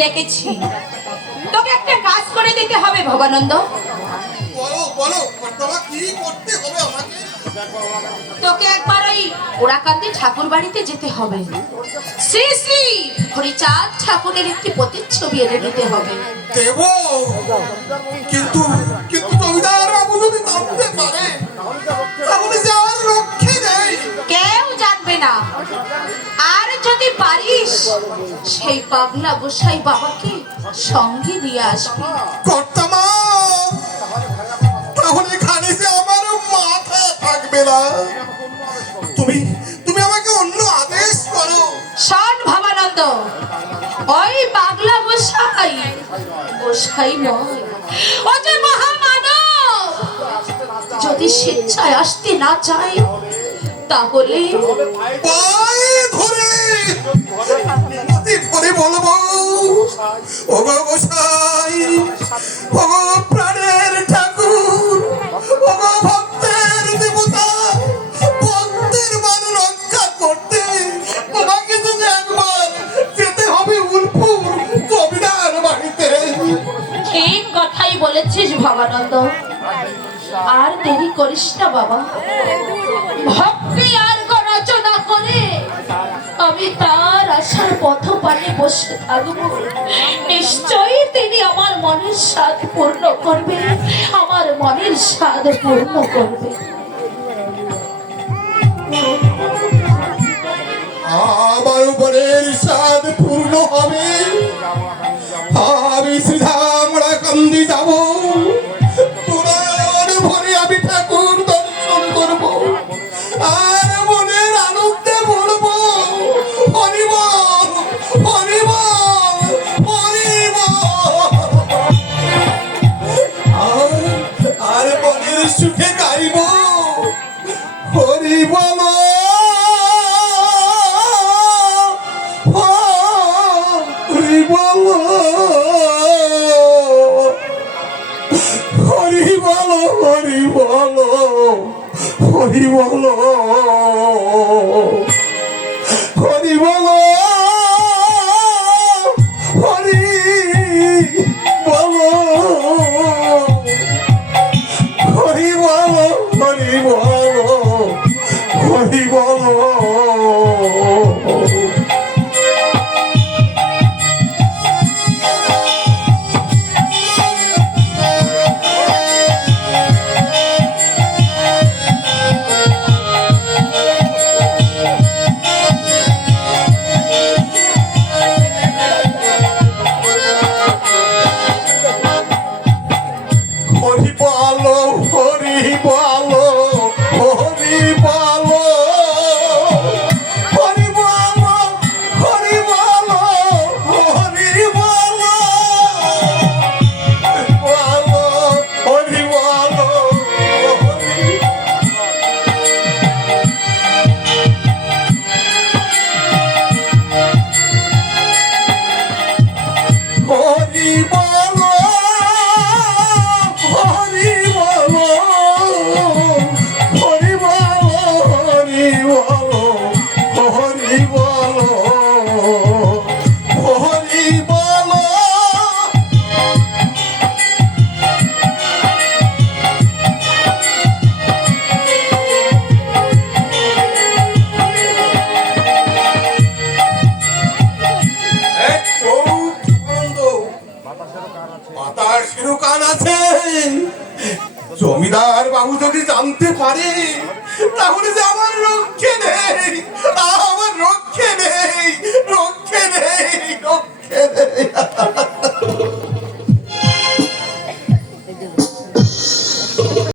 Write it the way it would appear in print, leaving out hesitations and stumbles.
ডেকেছি, তোকে একটা কাজ করে দিতে হবে ভবানন্দ। বলো বলো কর্তাবা, কি করতে হবে আমাকে? তোকে একবার ওই ওরাকান্দি ঠাকুর বাড়িতে যেতে হবে। শ্রী শ্রী হরিচাঁদ ঠাকুরের একটি প্রতিচ্ছবি এনে দিতে হবে। দেব, কিন্তু কিন্তু জমিদার বাবু যদি জানতে পারে তাহলে যে আর রক্ষে নেই। কেউ জানবে না। আর যদি পারিস সেই পাগলা গোসাই বাবাকে সঙ্গে নিয়ে আসবি। কর্তামা, তাহলে এখানে যে আমার মাথা থাকবে না। তুমি তুমি আমাকে অন্য আদেশ করো। শোন ভবানন্দ, ওই পাগলা গোসাই গোসাই নয়, ও যে মহামানব। যদি স্বেচ্ছায় আসতে না চায় তাহলে পায়ে ধরে নদী ভরে বলবো, ওগো গোসাই, ওগো প্রাণের ঠাকুর, ওগো ভক্তের দেবতা, ভক্তের মান রক্ষা করতে তোমাকে যদি একবার যেতে হবে উলপুর জমিদার বাড়িতে। ঠিক কথাই বলেছিস ভবানন্দ। আর দেরি করিস না বাবা। ভক্তি আর রচনা করে আমি তার আশার পথ পানে বসে থাকবো। নিশ্চয়ই তিনি আমার মনের স্বাদ পূর্ণ করবে, আমার মনের স্বাদ পূর্ণ করবে। আমার উপরের স্বাদ পূর্ণ হবে। আমি সিধা ওরাকান্দি যাব, পুরাণ ভরে আমি ঠাকুর দর্শন করব, আর মনের আনন্দে বলবো হরিবল হরিবল হরিবল। আর মনের সুখে গাইব হরিবল হরিবল হরিবল হরিবল হরিবল হরিবল হরিবল হরিবল হরিবল হরিবল। জমিদার বাবু যদি জানতে পারে তাহলে যে আমার রক্ষে